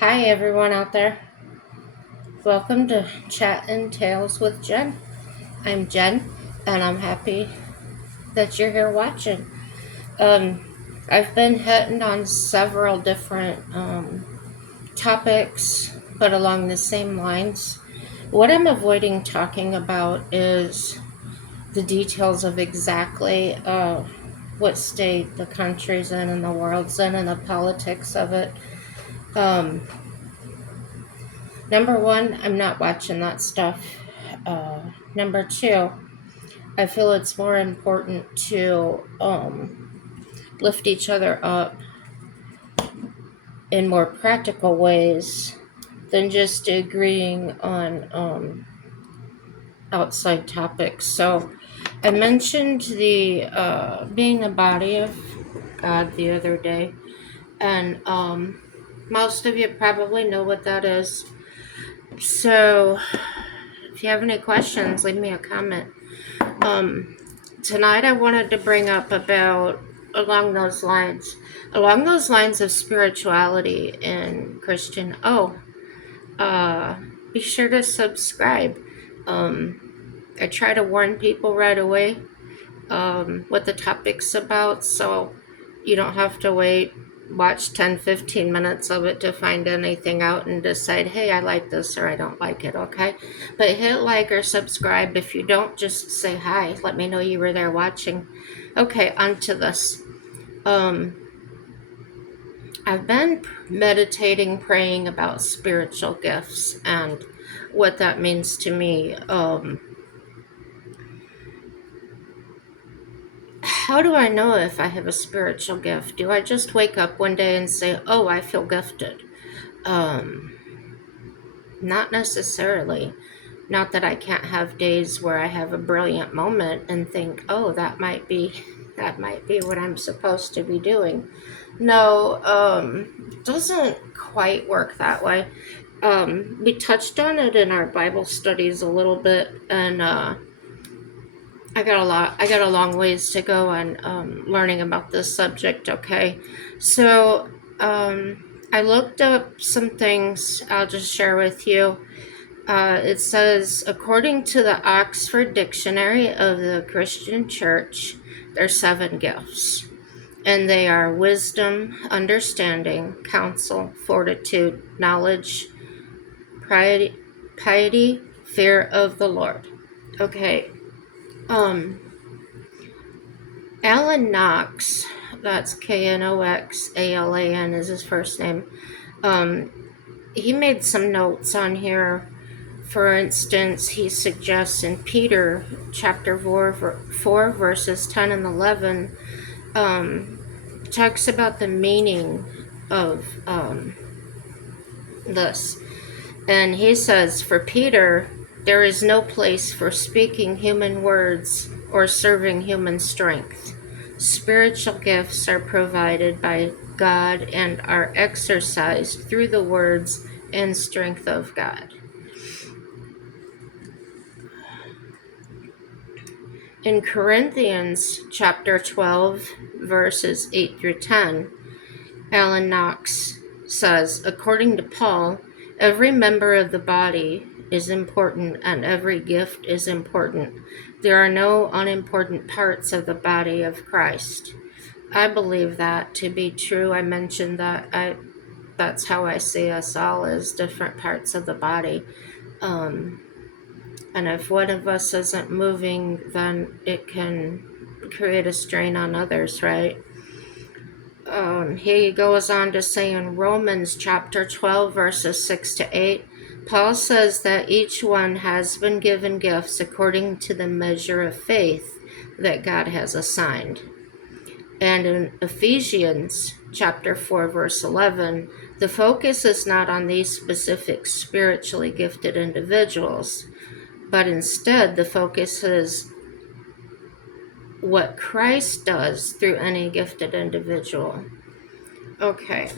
Hi, everyone out there. Welcome to Chat and Tales with Jen. I'm Jen, and I'm happy that you're here watching. Um, I've been hitting on several different topics, but along the same lines. What I'm avoiding talking about is the details of exactly what state the country's in and the world's in and the politics of it. Um, Number one, I'm not watching that stuff. Number two, I feel it's more important to lift each other up in more practical ways than just agreeing on outside topics. So I mentioned the being the body of God the other day, and most of you probably know what that is. So if you have any questions, leave me a comment. Tonight I wanted to bring up about along those lines of spirituality and Christian. Be sure to subscribe. I try to warn people right away what the topic's about, so you don't have to watch 10-15 minutes of it to find anything out and decide, hey, I like this or I don't like it, okay? But hit like or subscribe. If you don't, just say hi. Let me know you were there watching. Okay, on to this. I've been meditating, praying about spiritual gifts and what that means to me. How do I know if I have a spiritual gift? Do I just wake up one day and say, oh, I feel gifted? Not necessarily. Not that I can't have days where I have a brilliant moment and think, oh, that might be what I'm supposed to be doing. No, it doesn't quite work that way. We touched on it in our Bible studies a little bit, and I got a long ways to go on learning about this subject. Okay, so I looked up some things. I'll just share with you. It says, according to the Oxford Dictionary of the Christian Church, there's 7 gifts, and they are wisdom, understanding, counsel, fortitude, knowledge, piety, fear of the Lord. Okay. Alan Knox, that's Knoxalan is his first name. He made some notes on here. For instance, he suggests in Peter chapter 4 verses 10 and 11, talks about the meaning of this. And he says, for Peter, there is no place for speaking human words or serving human strength. Spiritual gifts are provided by God and are exercised through the words and strength of God. In Corinthians chapter 12, verses 8 through 10, Alan Knox says, according to Paul, every member of the body is important and every gift is important. There are no unimportant parts of the body of Christ. I believe that to be true. I mentioned that that's how I see us all, as different parts of the body. And if one of us isn't moving, then it can create a strain on others, right? He goes on to say in Romans chapter 12, verses 6 to 8, Paul says that each one has been given gifts according to the measure of faith that God has assigned. And in Ephesians chapter 4, verse 11, the focus is not on these specific spiritually gifted individuals, but instead the focus is what Christ does through any gifted individual. Okay.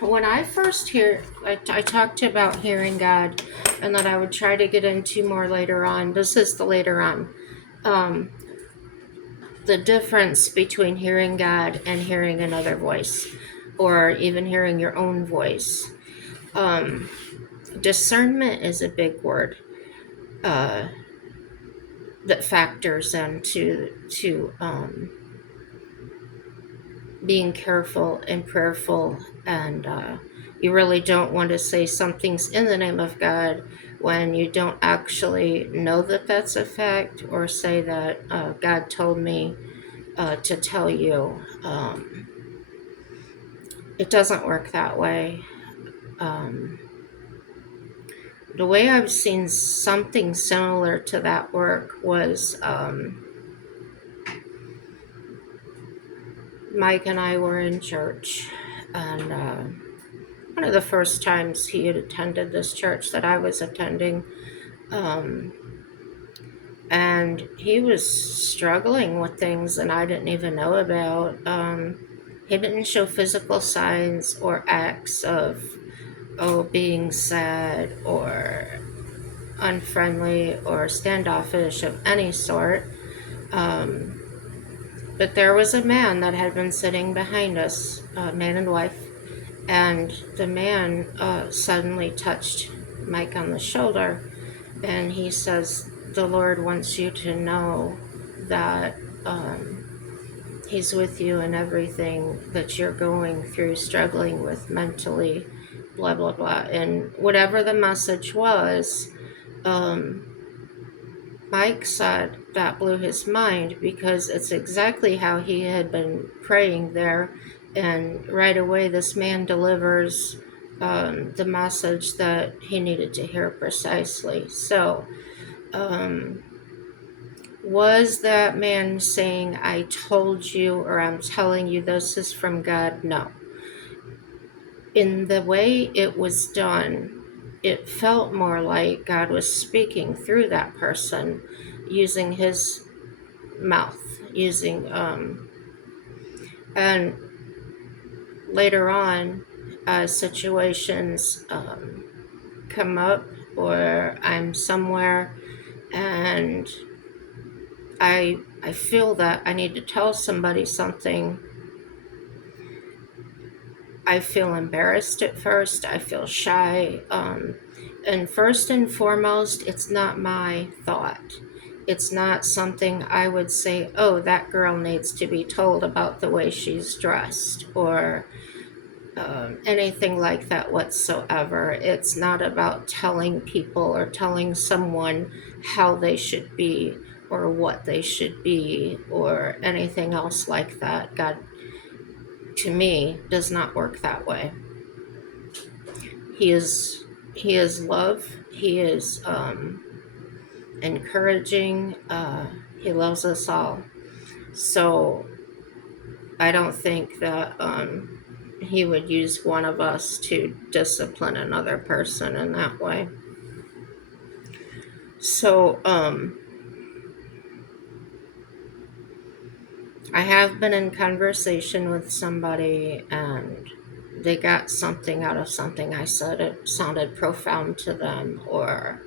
When I first I talked about hearing God, and that I would try to get into more later on. This is the later on. The difference between hearing God and hearing another voice, or even hearing your own voice. Um, Discernment is a big word uh, that factors into being careful and prayerful, and you really don't want to say something's in the name of God when you don't actually know that that's a fact, or say that God told me to tell you. It doesn't work that way. Um, the way I've seen something similar to that work was Mike and I were in church, and one of the first times he had attended this church that I was attending, um, and he was struggling with things and I didn't even know about. He didn't show physical signs or acts of being sad or unfriendly or standoffish of any sort. Um, but there was a man that had been sitting behind us, man and wife, and the man suddenly touched Mike on the shoulder, and he says, "The Lord wants you to know that He's with you in everything that you're going through, struggling with mentally, blah, blah, blah." And whatever the message was, um, Mike said that blew his mind, because it's exactly how he had been praying there. And right away, this man delivers the message that he needed to hear precisely. So, um, was that man saying, "I told you," or "I'm telling you this is from God"? No. In the way it was done, it felt more like God was speaking through that person, using his mouth, using, and later on, situations come up, or I'm somewhere and I feel that I need to tell somebody something. I feel embarrassed at first. I feel shy. And first and foremost, it's not my thought. It's not something I would say, "Oh, that girl needs to be told about the way she's dressed," or anything like that whatsoever. It's not about telling people or telling someone how they should be or what they should be or anything else like that. God, to me, does not work that way. He is He is love. He is encouraging. He loves us all. So I don't think that he would use one of us to discipline another person in that way. So I have been in conversation with somebody, and they got something out of something I said. It sounded profound to them, or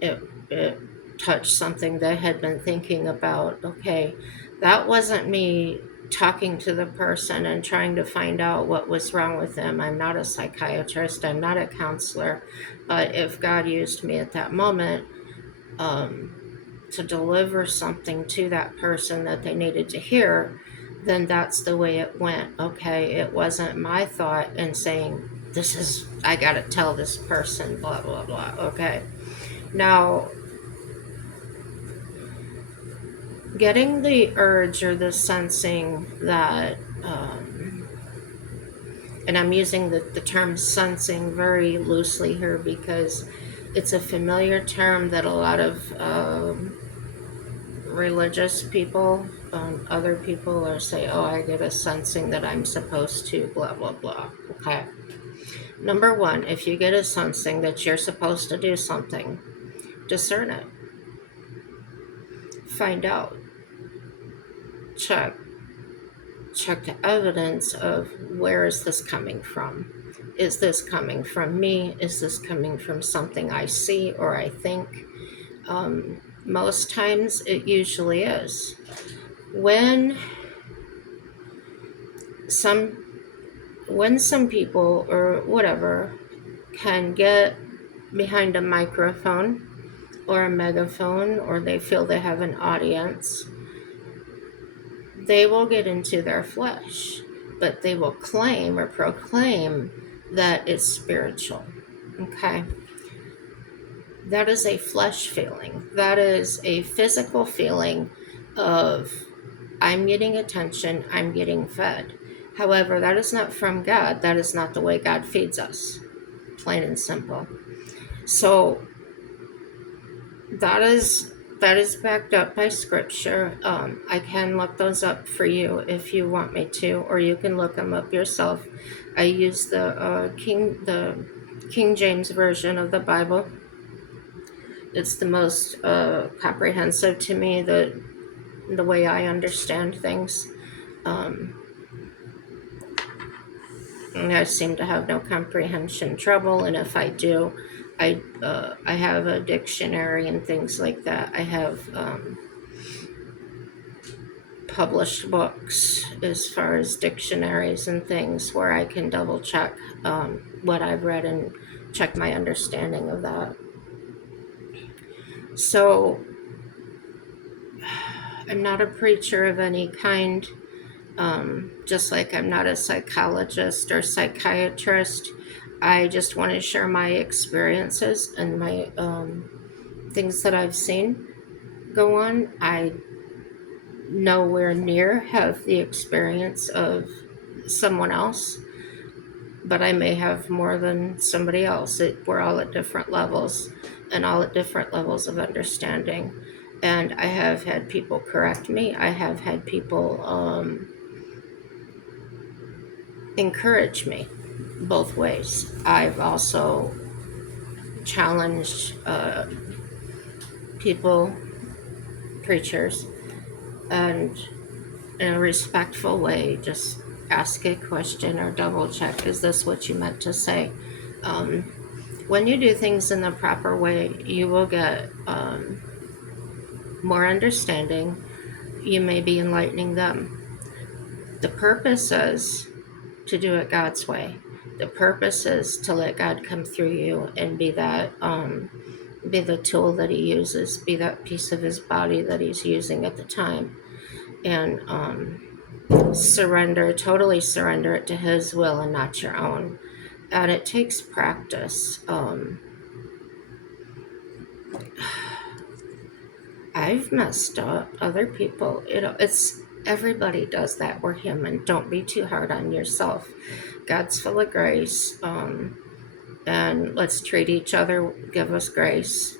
it touched something they had been thinking about. Okay, that wasn't me talking to the person and trying to find out what was wrong with them. I'm not a psychiatrist, I'm not a counselor, but if God used me at that moment um, to deliver something to that person that they needed to hear, then that's the way it went. Okay, it wasn't my thought and saying, "This is, I gotta tell this person, blah, blah, blah." Okay. Now, getting the urge or the sensing that, and I'm using the term sensing very loosely here because it's a familiar term that a lot of religious people, other people, are say, "Oh, I get a sensing that I'm supposed to, blah, blah, blah." Okay. Number one, if you get a sensing that you're supposed to do something, discern it. Find out. Check. Check the evidence of, where is this coming from? Is this coming from me? Is this coming from something I see or I think? Most times it usually is. When some when some people or whatever can get behind a microphone or a megaphone, or they feel they have an audience, they will get into their flesh, but they will claim or proclaim that it's spiritual. Okay? That is a flesh feeling. That is a physical feeling of I'm getting attention, I'm getting fed. However, that is not from God. That is not the way God feeds us. Plain and simple. So that is backed up by scripture. I can look those up for you if you want me to, or you can look them up yourself. I use the King James version of the Bible. It's the most comprehensive to me, the way I understand things. And I seem to have no comprehension trouble, and if I do, I have a dictionary and things like that. I have published books as far as dictionaries and things where I can double check what I've read and check my understanding of that. So I'm not a preacher of any kind, just like I'm not a psychologist or psychiatrist. I just want to share my experiences and my things that I've seen go on. I nowhere near have the experience of someone else, but I may have more than somebody else. We're all at different levels and all at different levels of understanding. And I have had people correct me. I have had people encourage me both ways. I've also challenged people, preachers, and in a respectful way, just ask a question or double check, is this what you meant to say? Um, when you do things in the proper way, you will get more understanding. You may be enlightening them. The purpose is to do it God's way. The purpose is to let God come through you and be the tool that He uses, be that piece of His body that He's using at the time, and totally surrender it to His will and not your own. And it takes practice. I've messed up. Other people, it's everybody does that. We're human. Don't be too hard on yourself. God's full of grace, and let's treat each other. Give us grace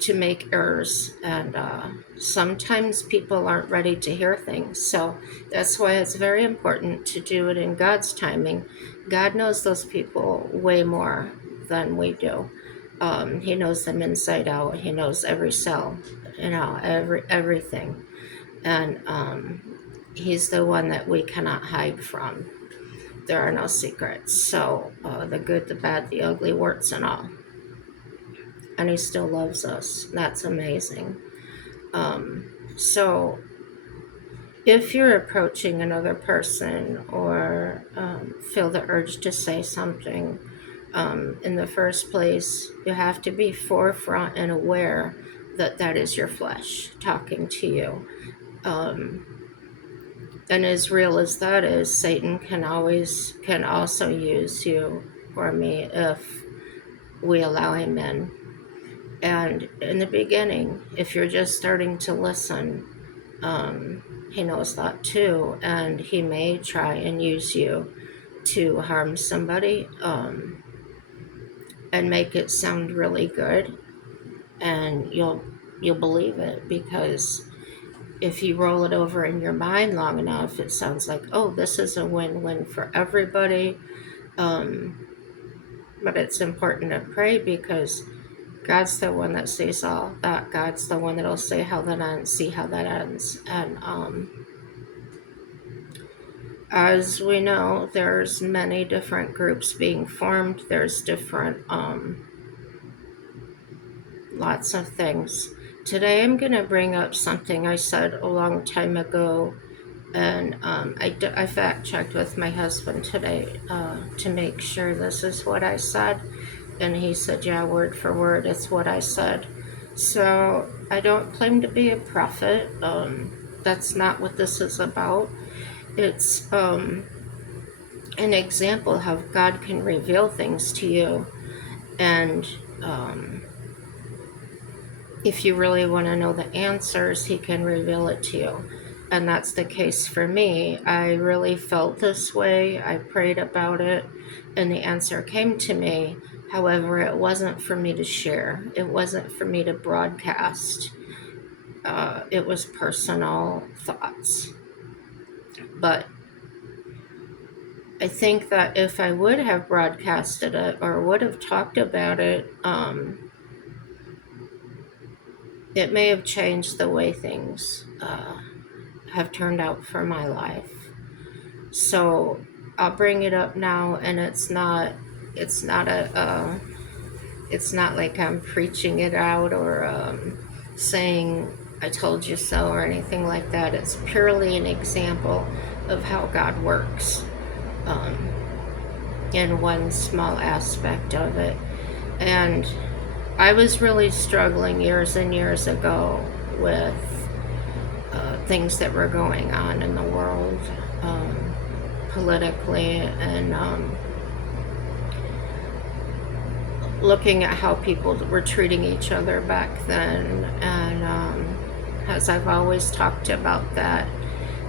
to make errors, and sometimes people aren't ready to hear things. So that's why it's very important to do it in God's timing. God knows those people way more than we do. He knows them inside out. He knows every cell, everything, and He's the one that we cannot hide from. There are no secrets. So the good, the bad, the ugly, warts and all. And He still loves us. That's amazing. So if you're approaching another person or feel the urge to say something, in the first place, you have to be forefront and aware that that is your flesh talking to you. And as real as that is, Satan can also use you or me if we allow him in. And in the beginning, if you're just starting to listen, he knows that too, and he may try and use you to harm somebody, and make it sound really good, and you'll believe it, because if you roll it over in your mind long enough, it sounds like, oh, this is a win-win for everybody. But it's important to pray, because God's the one that sees all that. God's the one that'll see how that ends. And as we know, there's many different groups being formed. There's different lots of things. Today I'm going to bring up something I said a long time ago And I fact checked with my husband today to make sure this is what I said. And he said, yeah, word for word, it's what I said. So I don't claim to be a prophet. That's not what this is about. It's an example how God can reveal things to you. And if you really want to know the answers, He can reveal it to you. And that's the case for me. I really felt this way. I prayed about it, and the answer came to me. However, it wasn't for me to share. It wasn't for me to broadcast. It was personal thoughts. But I think that if I would have broadcasted it or would have talked about it, it may have changed the way things have turned out for my life. So I'll bring it up now, and it's not like I'm preaching it out or saying I told you so or anything like that. It's purely an example of how God works in one small aspect of it. And I was really struggling years and years ago with things that were going on in the world politically, and looking at how people were treating each other back then. And as I've always talked about that,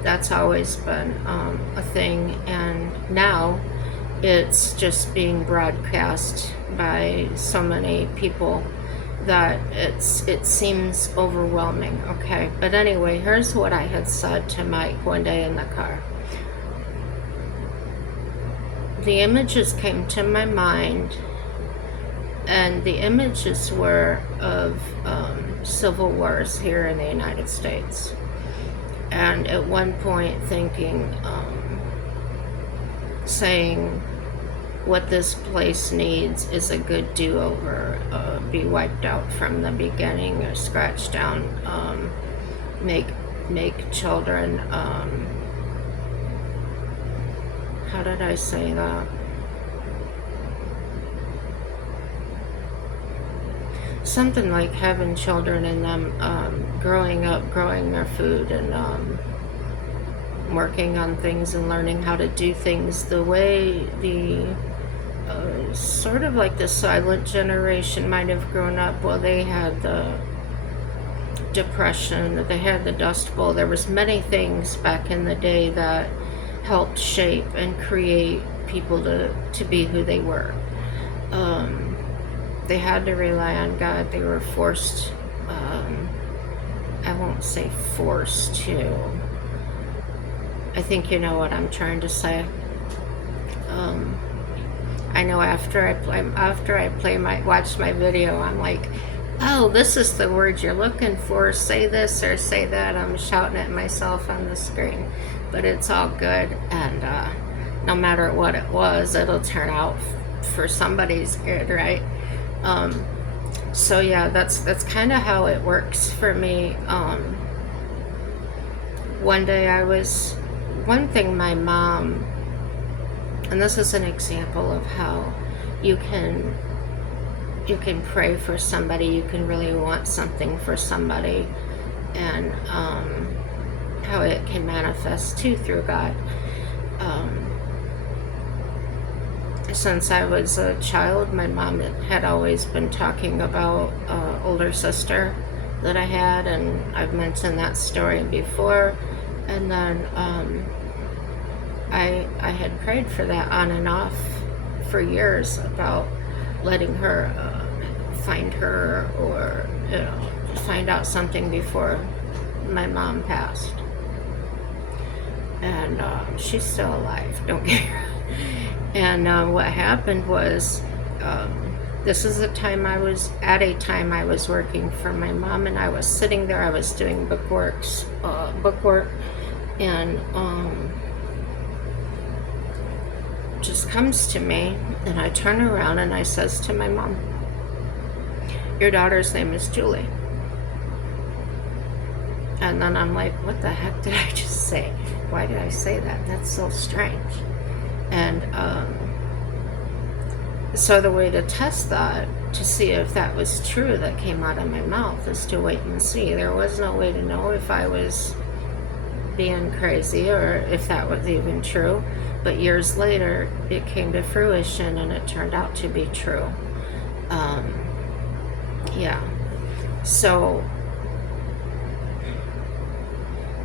that's always been a thing. And now it's just being broadcast by so many people that it seems overwhelming. Okay, but anyway, here's what I had said to Mike one day in the car. The images came to my mind, and the images were of civil wars here in the United States. And at one point thinking, saying, what this place needs is a good do-over, be wiped out from the beginning, or scratch down, make children, how did I say that? Something like having children and them growing up, growing their food, and working on things and learning how to do things the way the sort of like the silent generation might have grown up. Well, they had the Depression, they had the Dust Bowl. There was many things back in the day that helped shape and create people to be who they were. They had to rely on God. They were forced, I won't say forced to, I think you know what I'm trying to say. I know after I watch my video, I'm like, oh, this is the word you're looking for. Say this or say that. I'm shouting at myself on the screen, but it's all good. And no matter what it was, it'll turn out for somebody's good, right? So yeah, that's kind of how it works for me. One day one thing my mom, and this is an example of how you can pray for somebody, you can really want something for somebody, and how it can manifest too through God. Since I was a child, my mom had always been talking about an older sister that I had, and I've mentioned that story before. And then I had prayed for that on and off for years, about letting her find her, or find out something before my mom passed. And she's still alive, don't get me wrong. And what happened was, this is a time I was working for my mom, and I was sitting there, I was doing bookwork, and just comes to me, and I turn around and I says to my mom, your daughter's name is Julie. And then I'm like, what the heck did I just say? why did I say that? That's so strange. And so the way to test that, to see if that was true that came out of my mouth, is to wait and see. There was no way to know if I was being crazy or if that was even true. But years later, it came to fruition and it turned out to be true. Yeah. So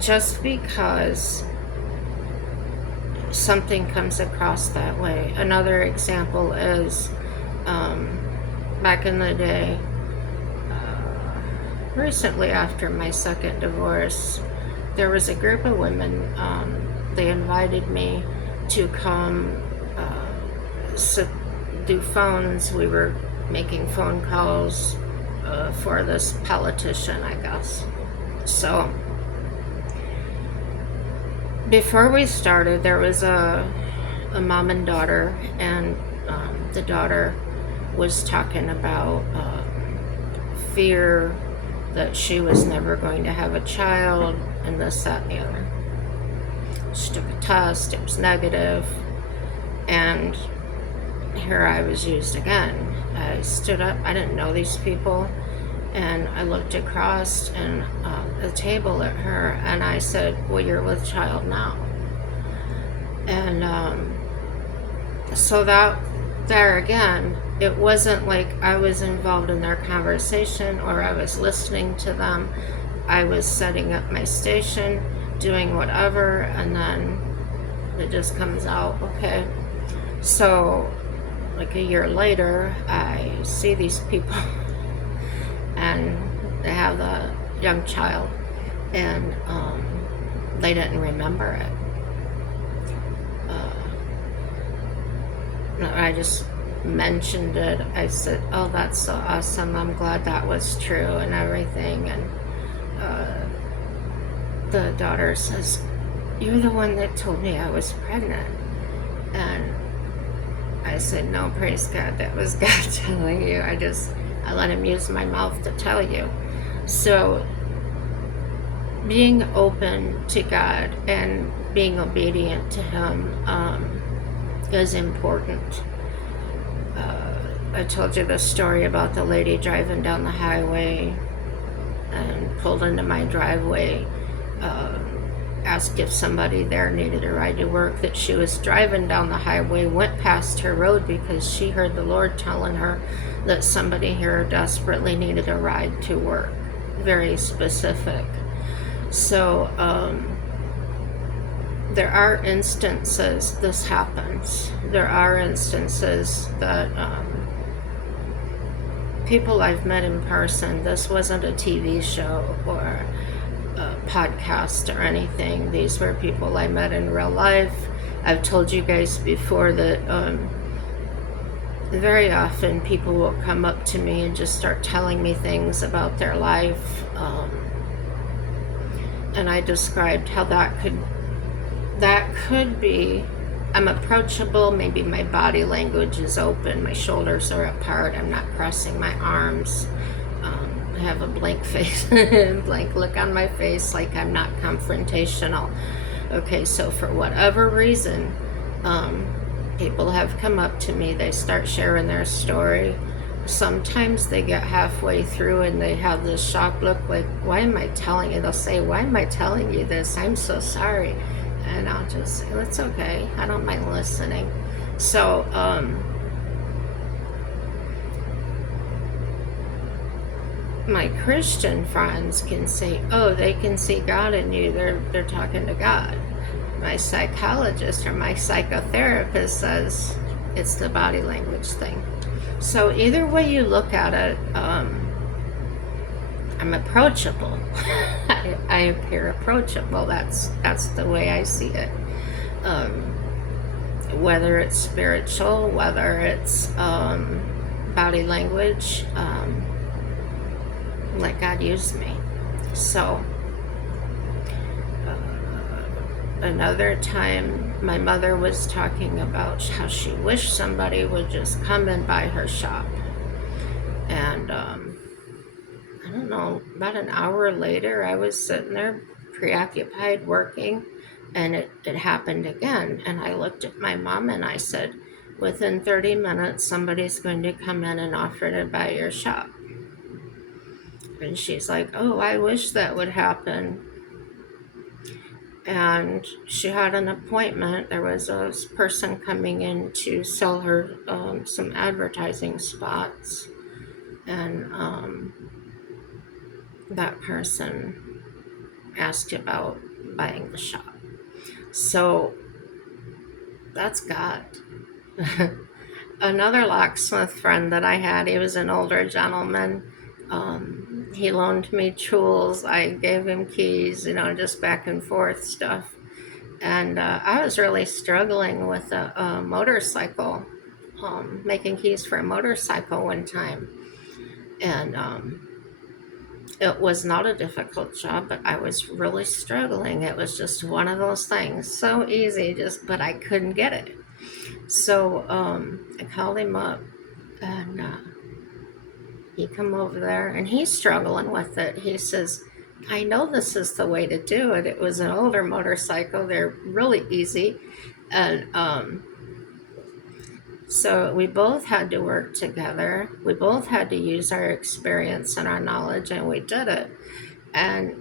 just because something comes across that way. Another example is back in the day, recently after my second divorce, there was a group of women. They invited me to come do phones. We were making phone calls for this politician, I guess. So before we started, there was a mom and daughter, and the daughter was talking about fear that she was never going to have a child, and this, that, and the other. She took a test, it was negative, and here I was used again. I stood up, I didn't know these people, and I looked across and the table at her, and I said, well, you're with child now. And so that there again, it wasn't like I was involved in their conversation or I was listening to them. I was setting up my station, doing whatever, and then it just comes out, okay. So like a year later, I see these people and they have a young child, and they didn't remember it. I just mentioned it. I said, oh, that's so awesome, I'm glad that was true and everything. And the daughter says, you're the one that told me I was pregnant. And I said, no, praise God, that was God telling you. I let him use my mouth to tell you. So being open to God and being obedient to him is important. I told you the story about the lady driving down the highway and pulled into my driveway, asked if somebody there needed a ride to work, that she was driving down the highway, went past her road because she heard the Lord telling her that somebody here desperately needed a ride to work. Very specific. So there are instances this happens. There are instances that people I've met in person, this wasn't a TV show or a podcast or anything. These were people I met in real life. I've told you guys before that very often people will come up to me and just start telling me things about their life. And I described how that could be, I'm approachable, maybe my body language is open, my shoulders are apart, I'm not crossing my arms, I have a blank face, blank look on my face, like I'm not confrontational. Okay, so for whatever reason, people have come up to me, they start sharing their story. Sometimes they get halfway through and they have this shocked look, like, why am I telling you? They'll say, why am I telling you this? I'm so sorry. And I'll just say, it's okay, I don't mind listening. So my Christian friends can say, oh, they can see God in you, they're talking to God. My psychologist or my psychotherapist says it's the body language thing. So either way you look at it, I'm approachable. I appear approachable. That's the way I see it. Whether it's spiritual, whether it's body language, let God use me. So another time, my mother was talking about how she wished somebody would just come and buy her shop. And I don't know, about an hour later, I was sitting there preoccupied working, And it happened again. And I looked at my mom and I said, within 30 minutes, somebody's going to come in and offer to buy your shop. And she's like, oh, I wish that would happen. And she had an appointment. There was a person coming in to sell her some advertising spots. And that person asked about buying the shop. So that's God. Another locksmith friend that I had, he was an older gentleman. He loaned me tools. I gave him keys, just back and forth stuff. And I was really struggling with a motorcycle, making keys for a motorcycle one time. And it was not a difficult job, but I was really struggling. It was just one of those things. So easy, but I couldn't get it. So I called him up, and he come over there, and he's struggling with it. He says, I know this is the way to do it. It was an older motorcycle. They're really easy. And so we both had to work together. We both had to use our experience and our knowledge, and we did it. And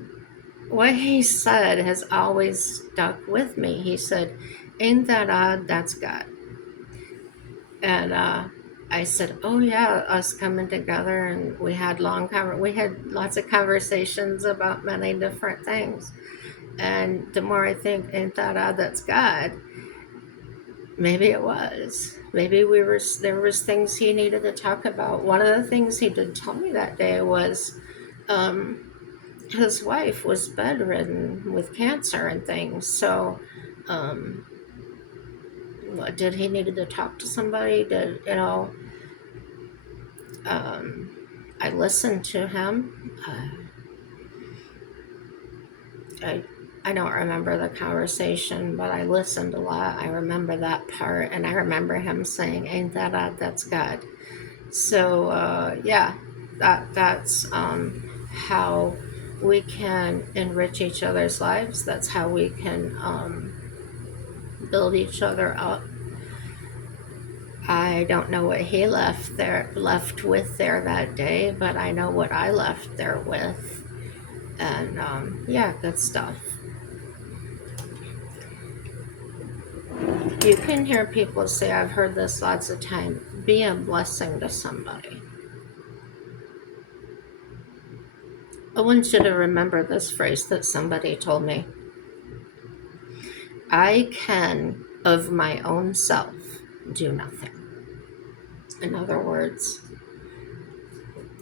what he said has always stuck with me. He said, ain't that odd? That's God. And I said, oh yeah, us coming together, and we had we had lots of conversations about many different things. And the more I think, ain't that odd? That's God. Maybe it was. Maybe there was things he needed to talk about. One of the things he did tell me that day was um, his wife was bedridden with cancer and things. So, um, did he needed to talk to somebody? Um, I listened to him. I I don't remember the conversation, but I listened a lot. I remember that part, and I remember him saying, "Ain't that odd? That's God." So yeah, that's how we can enrich each other's lives. That's how we can build each other up. I don't know what he left with there that day, but I know what I left there with. And yeah, good stuff. You can hear people say, I've heard this lots of times, be a blessing to somebody. I want you to remember this phrase that somebody told me. I can, of my own self, do nothing. In other words,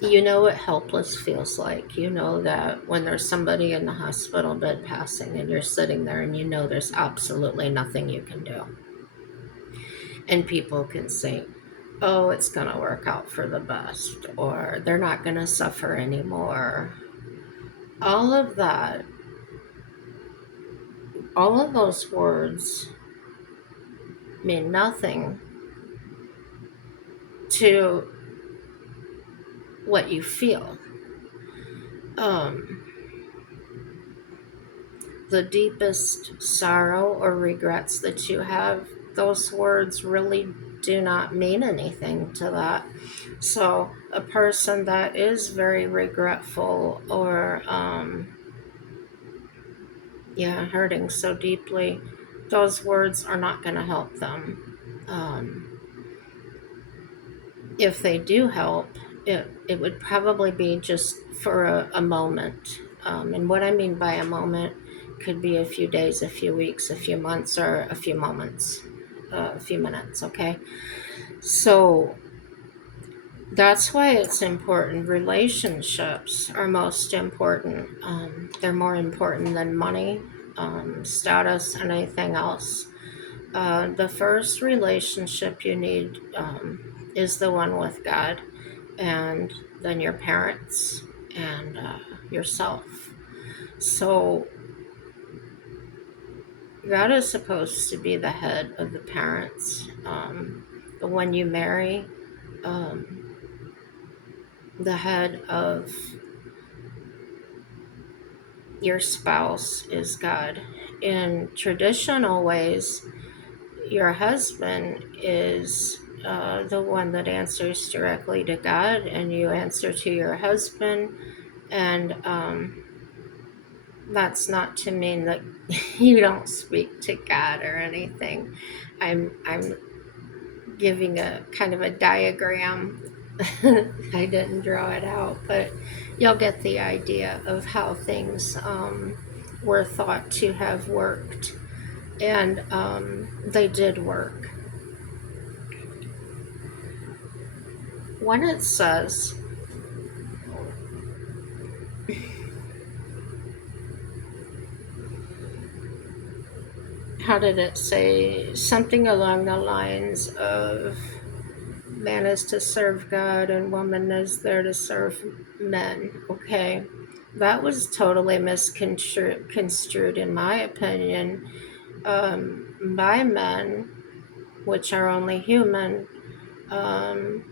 you know what helpless feels like. You know that when there's somebody in the hospital bed passing and you're sitting there and you know there's absolutely nothing you can do. And people can say, oh, it's going to work out for the best, or they're not going to suffer anymore. All of that, all of those words mean nothing to what you feel. Um, the deepest sorrow or regrets that you have, those words really do not mean anything to that. So, a person that is very regretful or, yeah, hurting so deeply, those words are not going to help them. If they do help, it would probably be just for a moment. And what I mean by a moment could be a few days, a few weeks, a few months, or a few moments, a few minutes, okay? So that's why it's important. Relationships are most important. They're more important than money, status, and anything else. The first relationship you need is the one with God, and then your parents and yourself. So, God is supposed to be the head of the parents. The one you marry, um, the head of your spouse is God. In traditional ways, your husband is the one that answers directly to God, and you answer to your husband. And that's not to mean that you don't speak to God or anything. I'm giving a kind of a diagram. I didn't draw it out, but you'll get the idea of how things were thought to have worked, and they did work. When it says, how did it say? Something along the lines of man is to serve God and woman is there to serve men. Okay. That was totally misconstrued, in my opinion, by men, which are only human, um,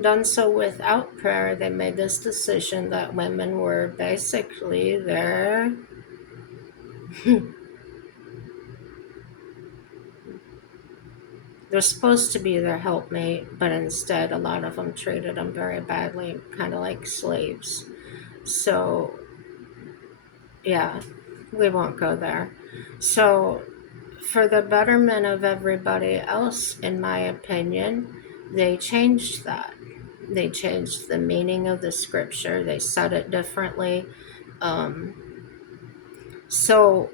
done so without prayer. They made this decision that women were basically there. They're supposed to be their helpmate, but instead, a lot of them treated them very badly, kind of like slaves. So, yeah, we won't go there. So, for the betterment of everybody else, in my opinion, they changed that. They changed the meaning of the scripture, they said it differently. Um, so,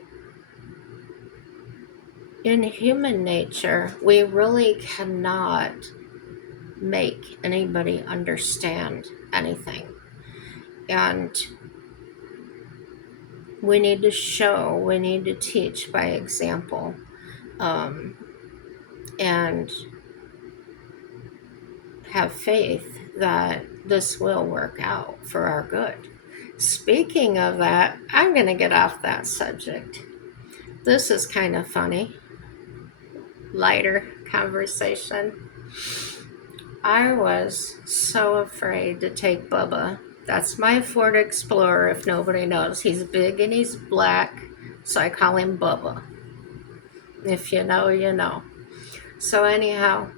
in human nature, we really cannot make anybody understand anything. And we need to show, we need to teach by example. Um, and have faith that this will work out for our good. Speaking of that, I'm going to get off that subject. This is kind of funny. Lighter conversation. I was so afraid to take Bubba. That's my Ford Explorer, if nobody knows. He's big and he's black, so I call him Bubba. If you know, you know. So anyhow,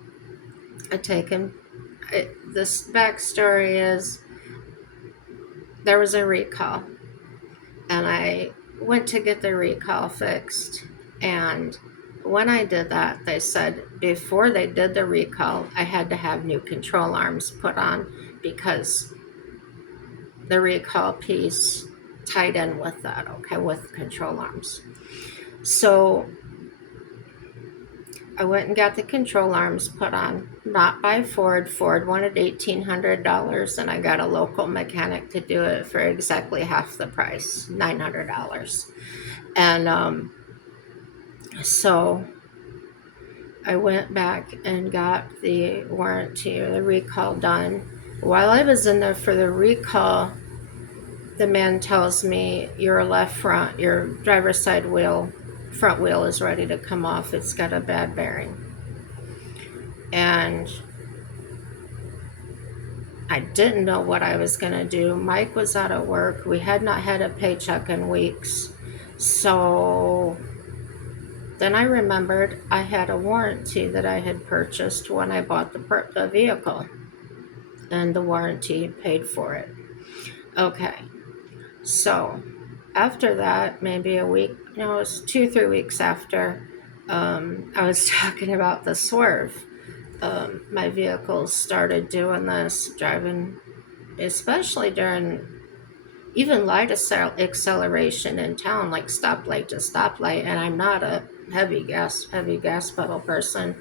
I take him. This backstory is there was a recall, and I went to get the recall fixed. And when I did that, they said before they did the recall, I had to have new control arms put on because the recall piece tied in with that, okay, with control arms. So I went and got the control arms put on, not by Ford. Ford wanted $1,800, and I got a local mechanic to do it for exactly half the price, $900. And so I went back and got the warranty or the recall done. While I was in there for the recall, the man tells me your left front, your driver's side wheel, front wheel is ready to come off. It's got a bad bearing. And I didn't know what I was going to do. Mike was out of work. We had not had a paycheck in weeks. So then I remembered I had a warranty that I had purchased when I bought the vehicle. And the warranty paid for it. Okay. So after that, maybe a week, no, it was 2-3 weeks after, I was talking about the swerve. My vehicle started doing this, driving, especially during even light acceleration in town, like stoplight to stoplight. And I'm not a heavy gas pedal person.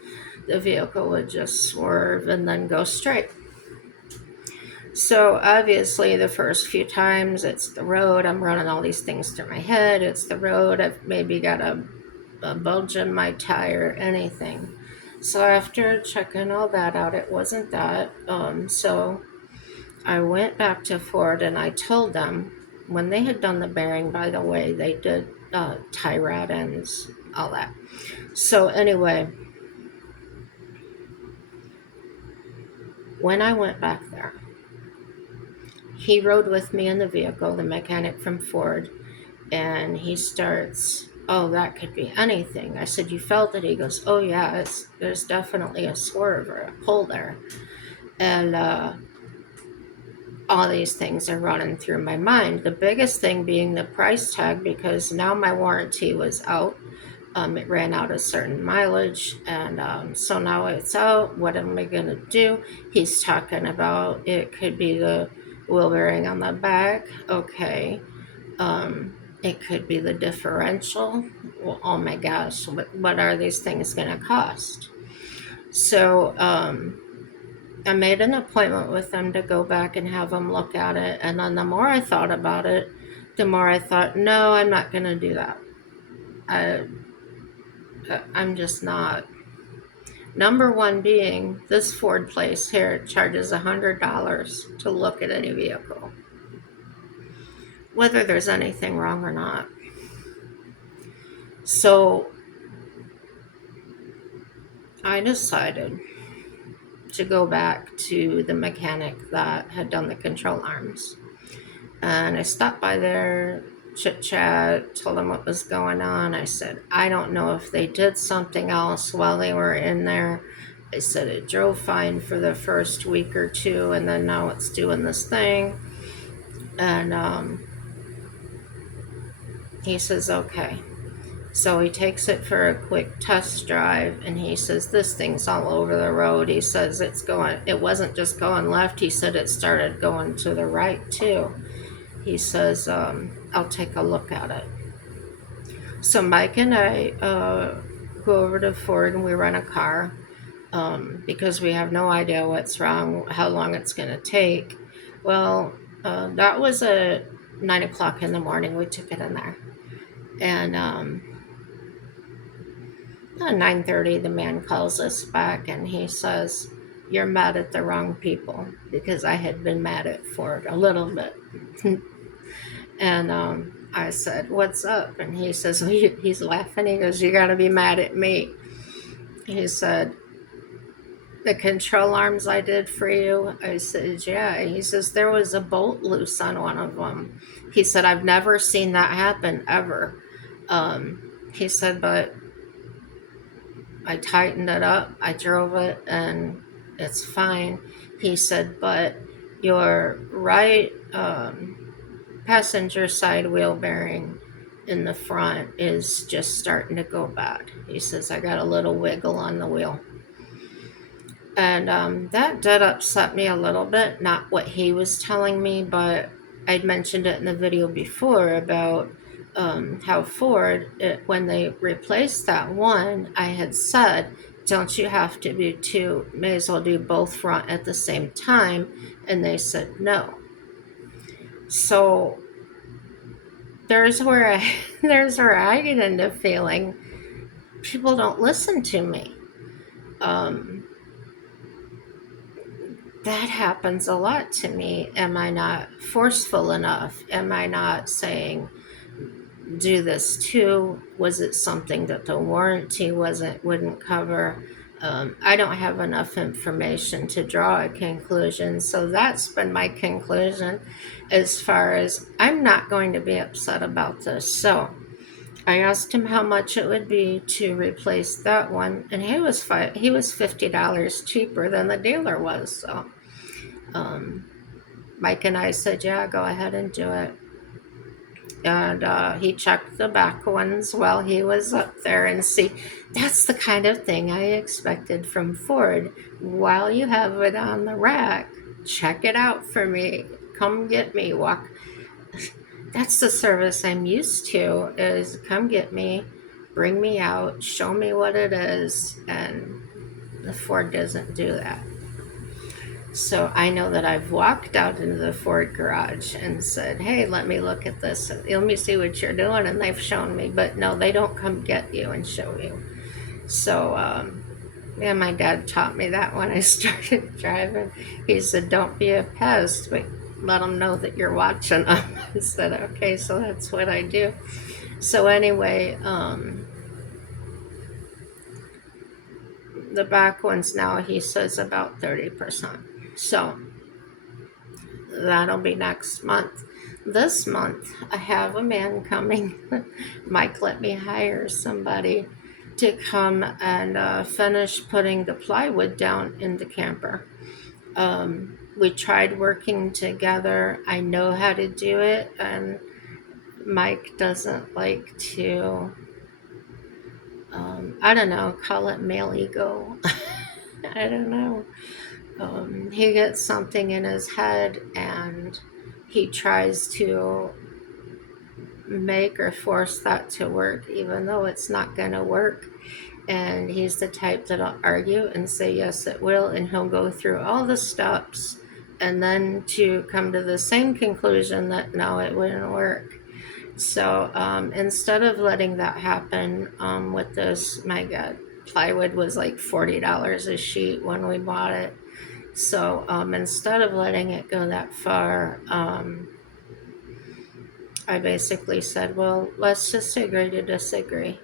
The vehicle would just swerve and then go straight. So obviously the first few times it's the road. I'm running all these things through my head. It's the road. I've maybe got a bulge in my tire, anything. So after checking all that out, it wasn't that. So I went back to Ford and I told them when they had done the bearing, by the way, they did tie rod ends, all that. So anyway, when I went back there, he rode with me in the vehicle, the mechanic from Ford, And he starts, oh, that could be anything. I said, you felt it? He goes, oh yeah, there's definitely a swerve or a pull there. And all these things are running through my mind. The biggest thing being the price tag, because now my warranty was out. It ran out a certain mileage, and so now it's out. What am I going to do? He's talking about it could be the wheel bearing on the back. Okay. It could be the differential. Well, oh my gosh, what are these things going to cost? So I made an appointment with them to go back and have them look at it. And then the more I thought about it, the more I thought, no, I'm not going to do that. I'm just not. Number one being, this Ford place here charges $100 to look at any vehicle, whether there's anything wrong or not. So I decided to go back to the mechanic that had done the control arms. And I stopped by there, chit chat, told them what was going on. I said, I don't know if they did something else while they were in there. I said it drove fine for the first week or two, and then now it's doing this thing. And he says, okay. So he takes it for a quick test drive, and he says, this thing's all over the road. He says it wasn't just going left. He said it started going to the right too. He says, I'll take a look at it. So Mike and I go over to Ford and we rent a car because we have no idea what's wrong, how long it's going to take. Well, that was at 9 o'clock in the morning. We took it in there. And at 9:30, the man calls us back and he says, you're mad at the wrong people, because I had been mad at Ford a little bit. And I said, what's up? And he says, he's laughing. He goes, you got to be mad at me. He said, the control arms I did for you? I said, yeah. He says, there was a bolt loose on one of them. He said, I've never seen that happen ever. He said, but I tightened it up, I drove it, and it's fine. He said, but your right passenger side wheel bearing in the front is just starting to go bad. He says, I got a little wiggle on the wheel. And that did upset me a little bit. Not what he was telling me, but I'd mentioned it in the video before about how Ford, when they replaced that one, I had said, don't you have to do two? May as well do both front at the same time. And they said no. So there's where I get into feeling people don't listen to me. That happens a lot to me. Am I not forceful enough? Am I not saying, do this too? Was it something that the warranty wouldn't cover? I don't have enough information to draw a conclusion. So that's been my conclusion as far as I'm not going to be upset about this. So I asked him how much it would be to replace that one, and he was $50 cheaper than the dealer was. So Mike and I said, yeah, go ahead and do it. And he checked the back ones while he was up there, and see, that's the kind of thing I expected from Ford. While you have it on the rack, check it out for me. Come get me. Walk. That's the service I'm used to, is come get me, bring me out, show me what it is, and the Ford doesn't do that. So I know that I've walked out into the Ford garage and said, hey, let me look at this. Let me see what you're doing. And they've shown me. But no, they don't come get you and show you. So, yeah, my dad taught me that when I started driving. He said, don't be a pest, but let them know that you're watching them. I said, okay, so that's what I do. So anyway, the back ones now, he says about 30%. So that'll be next month. This month, I have a man coming. Mike let me hire somebody to come and finish putting the plywood down in the camper. We tried working together. I know how to do it, and Mike doesn't like to, I don't know, call it male ego. I don't know. He gets something in his head and he tries to make or force that to work, even though it's not going to work. And he's the type that'll argue and say, yes, it will. And he'll go through all the steps and then to come to the same conclusion that no, it wouldn't work. So instead of letting that happen with this, my God, plywood was like $40 a sheet when we bought it. So instead of letting it go that far, I basically said, well, let's just agree to disagree.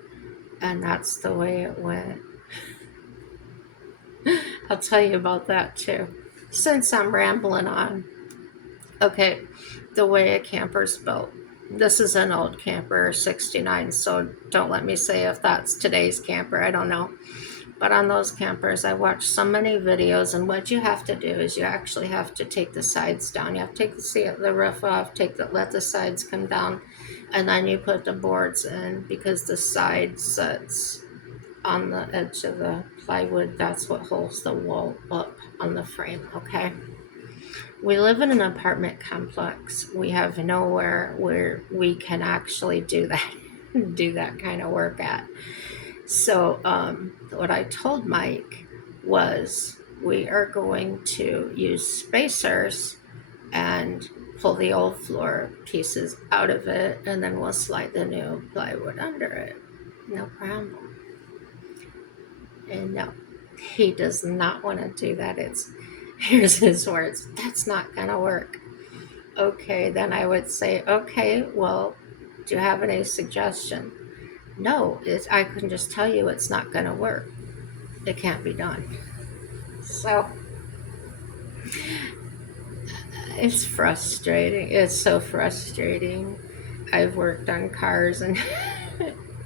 And that's the way it went. I'll tell you about that too. Since I'm rambling on. Okay, the way a camper's built. This is an old camper, 69, so don't let me say if that's today's camper, I don't know. But on those campers, I watched so many videos, and what you have to do is you actually have to take the sides down. You have to take the roof off, let the sides come down, and then you put the boards in because the side sits on the edge of the plywood. That's what holds the wall up on the frame, okay? We live in an apartment complex. We have nowhere where we can actually do that, do that kind of work at. So, what I told Mike was we are going to use spacers and pull the old floor pieces out of it, and then we'll slide the new plywood under it. No problem. And no, he does not want to do that. Here's his words, that's not going to work. Okay, then I would say, okay, well, do you have any suggestion? No, I can just tell you it's not going to work. It can't be done. So it's frustrating. It's so frustrating. I've worked on cars and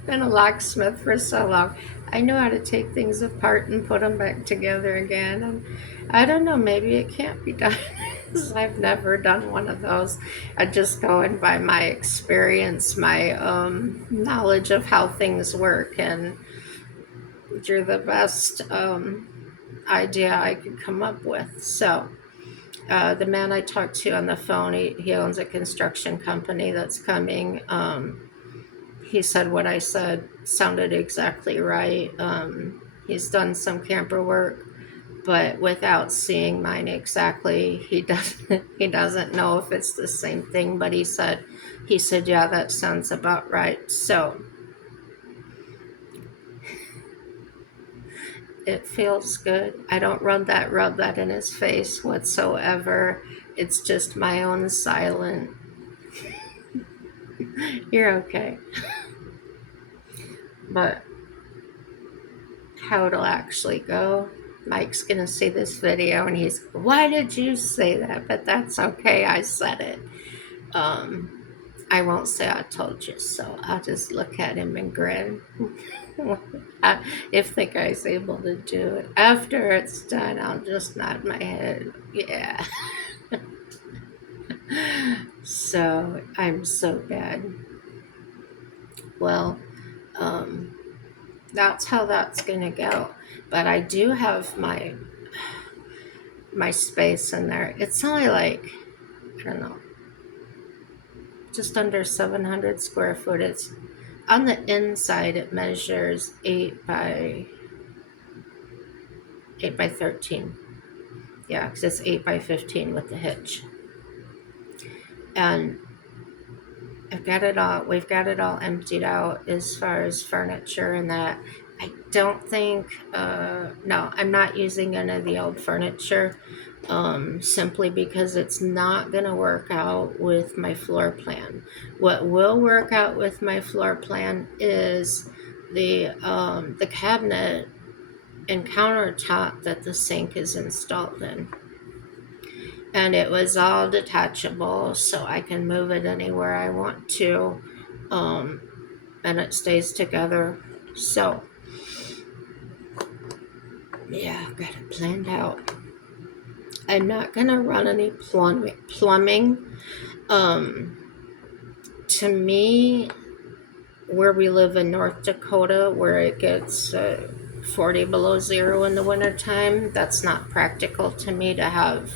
been a locksmith for so long. I know how to take things apart and put them back together again. And I don't know, maybe it can't be done. I've never done one of those. I just going by my experience, my knowledge of how things work, and you're the best idea I could come up with. So the man I talked to on the phone, he owns a construction company that's coming. He said what I said sounded exactly right. He's done some camper work, but without seeing mine exactly, he doesn't know if it's the same thing. But he said, yeah, that sounds about right. So it feels good. I don't rub that in his face whatsoever. It's just my own silent. You're okay. But how it'll actually go, Mike's gonna see this video and he's, why did you say that? But that's okay, I said it. I won't say I told you so. I'll just look at him and grin. If the guy's able to do it. After it's done, I'll just nod my head. Yeah. So I'm so bad. Well, that's how that's gonna go. But I do have my space in there. It's only like, I don't know, just under 700 square foot. It's on the inside. It measures 8 by 13. Yeah, because it's 8 by 15 with the hitch. And we've got it all emptied out as far as furniture and that. I don't think, no, I'm not using any of the old furniture, simply because it's not going to work out with my floor plan. What will work out with my floor plan is the cabinet and countertop that the sink is installed in. and it was all detachable, so I can move it anywhere I want to, um, and it stays together. So yeah, I've got it planned out. I'm not gonna run any plumbing. Um, to me, where we live in North Dakota, where it gets 40 below zero in the wintertime, that's not practical to me to have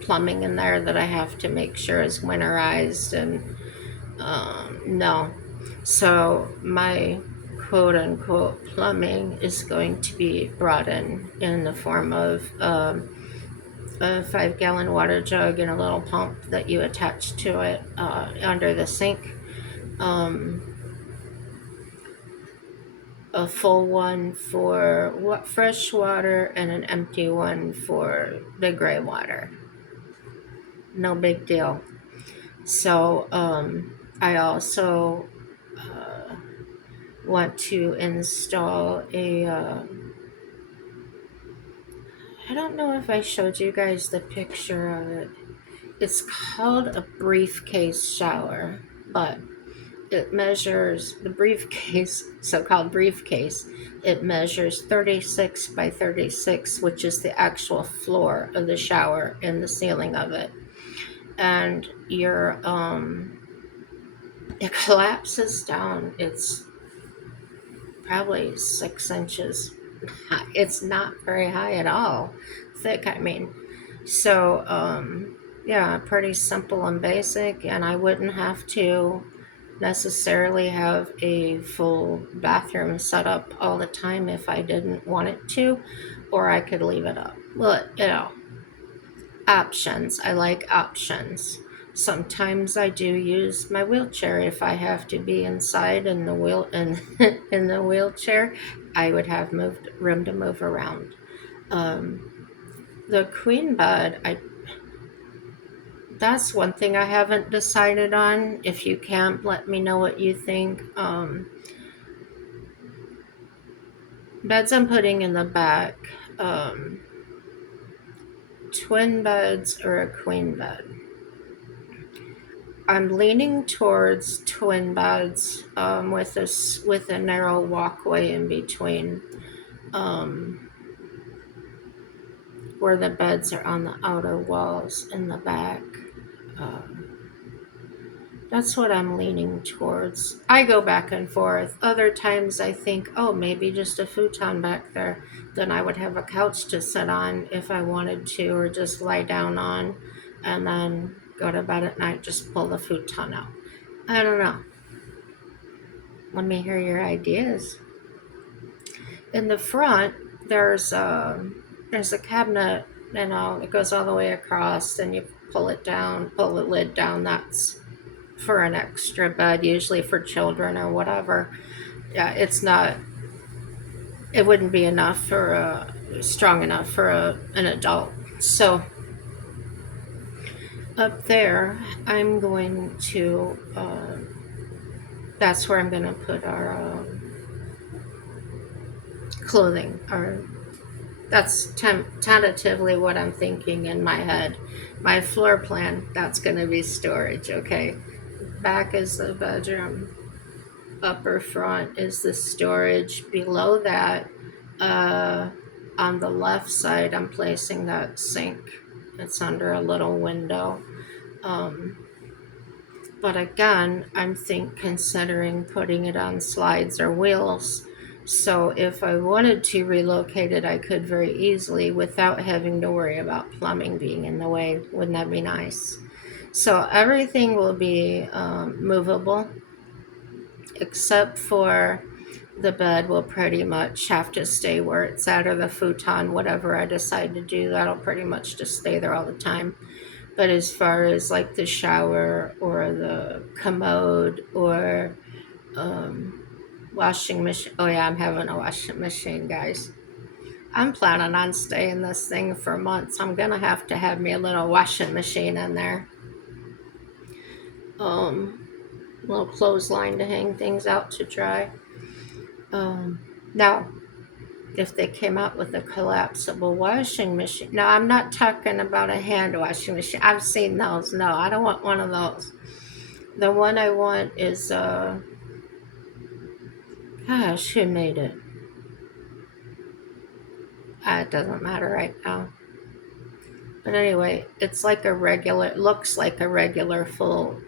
plumbing in there that I have to make sure is winterized, and no. So my quote unquote plumbing is going to be brought in the form of a 5 gallon water jug and a little pump that you attach to it under the sink. Um, a full one for what fresh water and an empty one for the gray water. No big deal. So I also uh, want to install a. I don't know if I showed you guys the picture of it. It's called a briefcase shower, but it measures the briefcase, so called briefcase. It measures 36 by 36, which is the actual floor of the shower and the ceiling of it. And it collapses down. It's probably 6 inches. It's not very high at all. Thick, I mean. So, yeah, pretty simple and basic, and I wouldn't have to necessarily have a full bathroom set up all the time if I didn't want it to, or I could leave it up. Well, options. I like options. Sometimes I do use my wheelchair if I have to be inside in the wheel in the wheelchair. I would have moved room to move around. Um, the queen bed, I that's one thing I haven't decided on. If you can't, let me know what you think. Beds I'm putting in the back. Um, Twin beds or a queen bed. I'm leaning towards twin beds with a narrow walkway in between, um, where the beds are on the outer walls in the back. Um, that's what I'm leaning towards. I go back and forth. Other times I think, oh, maybe just a futon back there. Then I would have a couch to sit on if I wanted to, or just lie down on, and then go to bed at night, just pull the futon out. I don't know. Let me hear your ideas. In the front, there's a cabinet, it goes all the way across, and you pull the lid down. That's for an extra bed, usually for children or whatever. Yeah, it wouldn't be enough strong enough for an adult. So up there, I'm going to, that's where I'm going to put our clothing. That's tentatively what I'm thinking in my head. My floor plan, that's going to be storage, okay? Back is the bedroom. Upper front is the storage. Below that, uh, on the left side, I'm placing that sink. It's under a little window. Um, but again, considering putting it on slides or wheels. So if I wanted to relocate it, I could very easily without having to worry about plumbing being in the way. Wouldn't that be nice? So everything will be movable, except for the bed will pretty much have to stay where it's at, or the futon, whatever I decide to do, that'll pretty much just stay there all the time. But as far as like the shower or the commode or um, washing machine, oh yeah, I'm having a washing machine, guys. I'm planning on staying this thing for months. I'm gonna have to have me a little washing machine in there. Um, Little clothesline to hang things out to dry. Um, Now, if they came out with a collapsible washing machine. No, I'm not talking about a hand washing machine. I've seen those. No, I don't want one of those. The one I want is gosh, who made it? It doesn't matter right now. But anyway, it's like a regular, looks like a regular full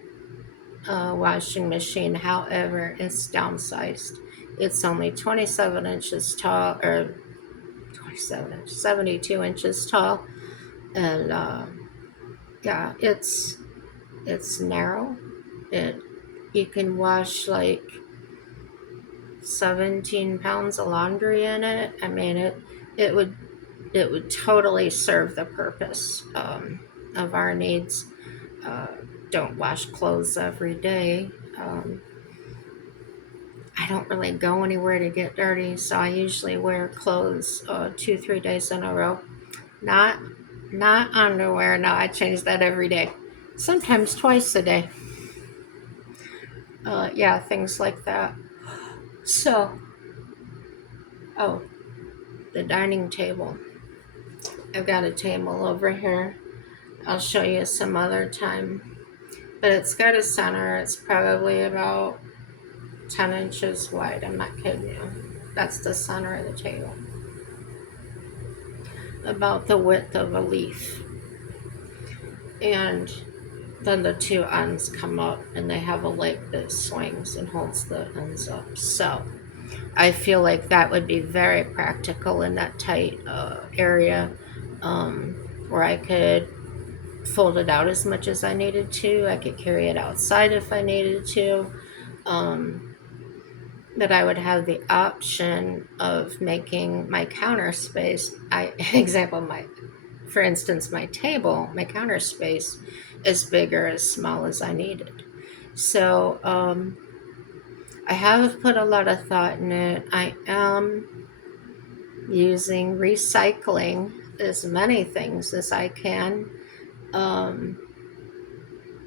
washing machine. However, it's downsized. It's only 27 inches tall, or 27 inches, 72 inches tall, and yeah, it's narrow. It You can wash like 17 pounds of laundry in it. I mean, it would it would totally serve the purpose of our needs. Uh, don't wash clothes every day. I don't really go anywhere to get dirty, so I usually wear clothes 2, 3 days in a row. Not not underwear. No, I change that every day. Sometimes twice a day. Yeah, things like that. So, oh, the dining table. I've got a table over here. I'll show you some other time. But it's got a center. It's probably about 10 inches wide. I'm not kidding you. That's the center of the table. About the width of a leaf. And then the two ends come up and they have a leg that swings and holds the ends up. So I feel like that would be very practical in that tight area, um, where I could fold it out as much as I needed to. I could carry it outside if I needed to. Um, but I would have the option of making my counter space. For instance, my table, my counter space, as big or as small as I needed. So I have put a lot of thought in it. I am using recycling as many things as I can, um,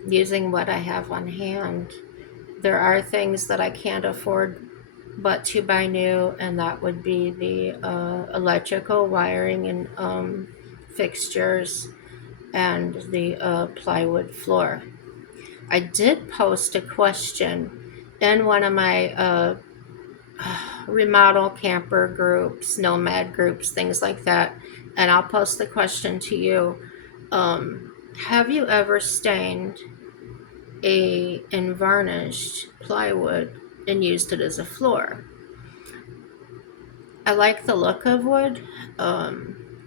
using what I have on hand. There are things that I can't afford but to buy new, and that would be the electrical wiring and fixtures and the plywood floor. I did post a question in one of my remodel camper groups, nomad groups, things like that, and I'll post the question to you. Have you ever stained and varnished plywood and used it as a floor? I like the look of wood.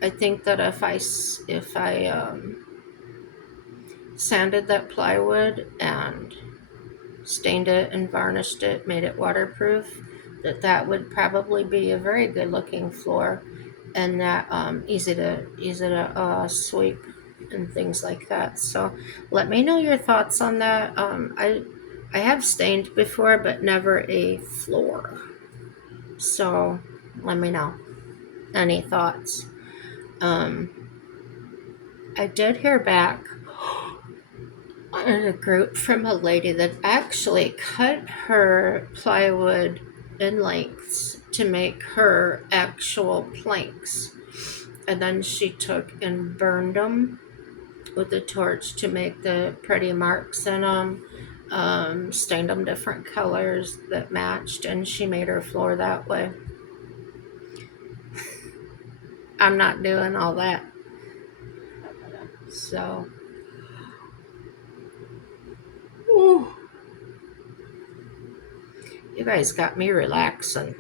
I think that if I sanded that plywood and stained it and varnished it, made it waterproof, that would probably be a very good looking floor, and that easy to sweep and things like that. So let me know your thoughts on that. I have stained before, but never a floor. So let me know any thoughts. Um, I did hear back in a group from a lady that actually cut her plywood in lengths to make her actual planks. And then she took and burned them with a torch to make the pretty marks in them, stained them different colors that matched, and she made her floor that way. I'm not doing all that. So, whew, you guys got me relaxing.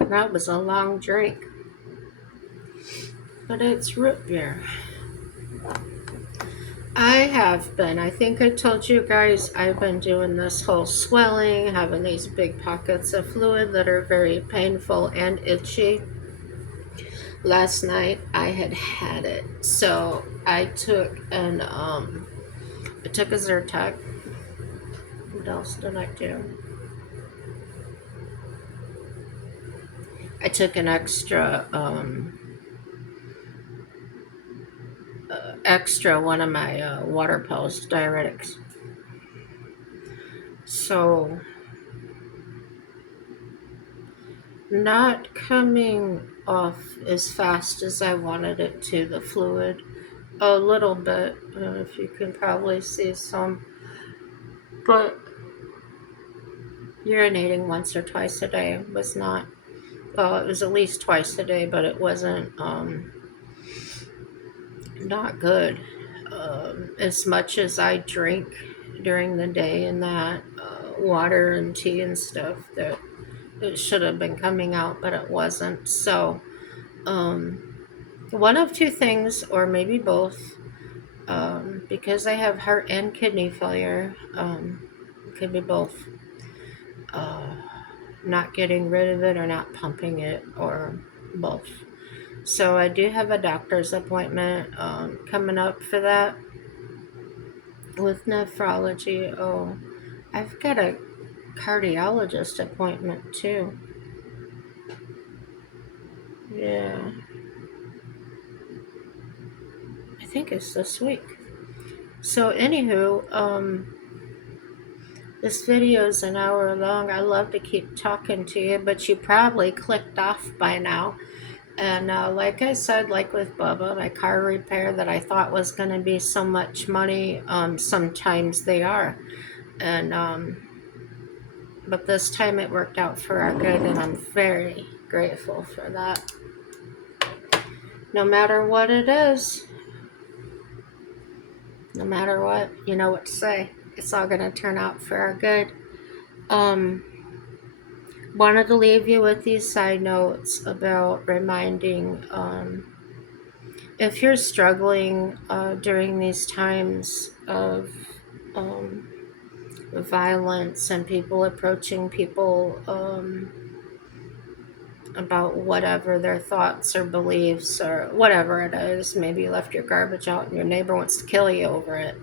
That was a long drink, but it's root beer. I think I told you guys, I've been doing this whole swelling, having these big pockets of fluid that are very painful and itchy. Last night I had it. So I took a Zyrtec. What else did I do? I took an extra one of my water pills, diuretics. So, not coming off as fast as I wanted it to, the fluid. A little bit, if you can probably see some. But urinating once or twice a day was not, well, it was at least twice a day, but it wasn't not good. As much as I drink during the day and that water and tea and stuff, that it should have been coming out, but it wasn't. So, one of two things, or maybe both, because I have heart and kidney failure, it could be both. Uh, Not getting rid of it or not pumping it, or both. So I do have a doctor's appointment coming up for that with nephrology. Oh, I've got a cardiologist appointment too. Yeah, I think it's this week. So anywho, this video is an hour long. I love to keep talking to you, but you probably clicked off by now. And like I said, like with Bubba, my car repair that I thought was going to be so much money, sometimes they are. And but this time it worked out for our good, and I'm very grateful for that. No matter what it is, no matter what, you know what to say. It's all going to turn out for our good. Wanted to leave you with these side notes about reminding, if you're struggling during these times of um, violence and people approaching people about whatever their thoughts or beliefs or whatever it is. Maybe you left your garbage out and your neighbor wants to kill you over it.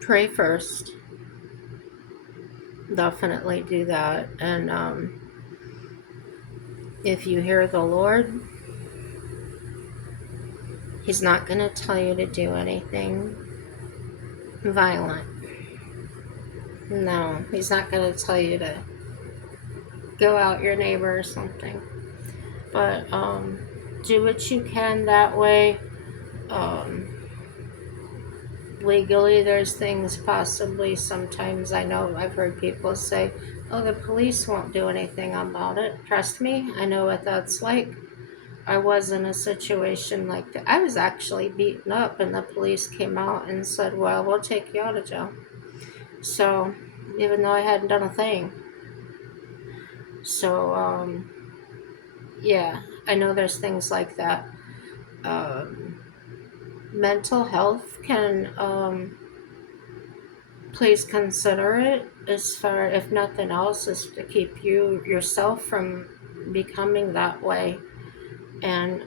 Pray first. Definitely do that. And if you hear the Lord, He's not going to tell you to do anything violent. No, He's not going to tell you to go out your neighbor or something. But do what you can that way. Legally, there's things possibly sometimes, I know I've heard people say, oh, the police won't do anything about it. Trust me, I know what that's like. I was in a situation like that. I was actually beaten up, and the police came out and said, well, we'll take you out of jail. So, even though I hadn't done a thing. So, yeah, I know there's things like that. Mental health can, please consider it, as far, if nothing else, is to keep you yourself from becoming that way. And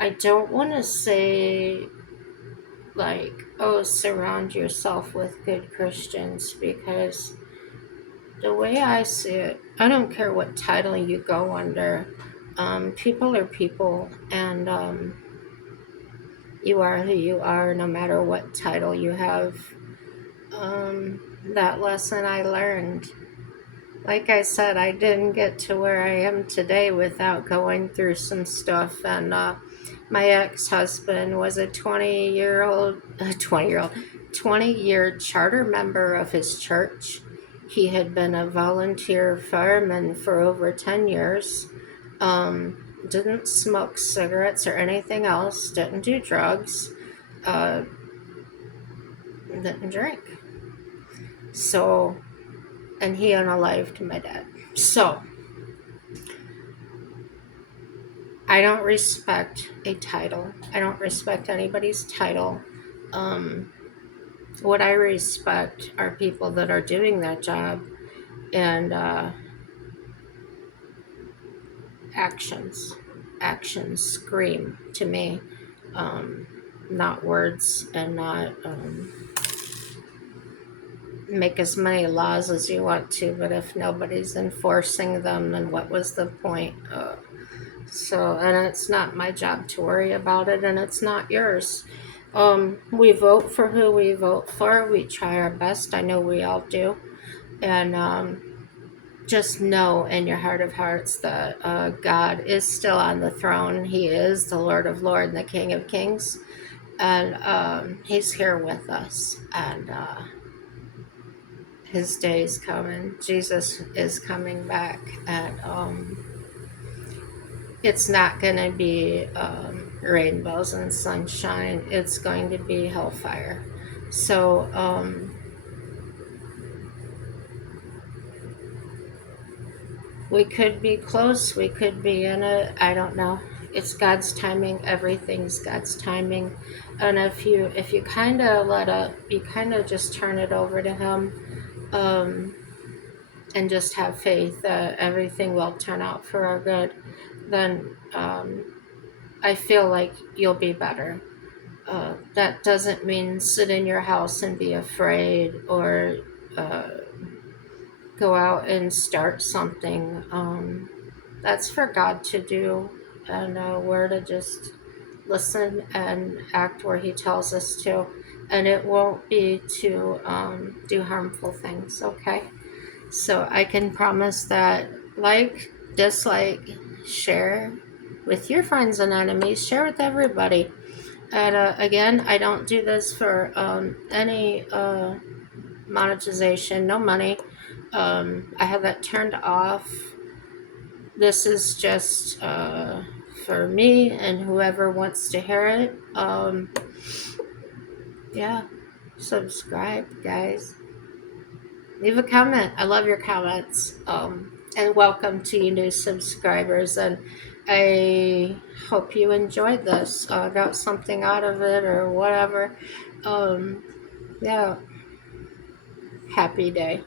I don't want to say like, oh, surround yourself with good Christians, because the way I see it, I don't care what title you go under. People are people, and you are who you are, no matter what title you have. That lesson I learned. Like I said, I didn't get to where I am today without going through some stuff. And my ex-husband was a 20-year charter member of his church. He had been a volunteer fireman for over 10 years. Didn't smoke cigarettes or anything else. Didn't do drugs. Didn't drink. So, and he unalived my dad. So, I don't respect a title. I don't respect anybody's title. What I respect are people that are doing that job, and actions. Actions scream to me, not words, and not make as many laws as you want to, but if nobody's enforcing them, then what was the point? So, and it's not my job to worry about it, and it's not yours. We vote for who we vote for. We try our best. I know we all do. And just know in your heart of hearts that God is still on the throne. He is the Lord of Lords and the King of Kings. And He's here with us. And His day is coming. Jesus is coming back. And it's not going to be rainbows and sunshine. It's going to be hellfire. So, we could be close, we could be in it. I don't know. It's God's timing. Everything's God's timing. And if you kind of let up, you kind of just turn it over to Him, um, and just have faith that everything will turn out for our good, then I feel like you'll be better. That doesn't mean sit in your house and be afraid, or uh, go out and start something. That's for God to do, and we're to just listen and act where He tells us to, and it won't be to do harmful things, okay? So I can promise that, like, dislike, share with your friends and enemies, share with everybody. And again, I don't do this for any monetization, no money. I have that turned off. This is just for me and whoever wants to hear it. Yeah, subscribe, guys. Leave a comment. I love your comments. And welcome to you new subscribers. And I hope you enjoyed this. Got something out of it or whatever. Yeah. Happy day.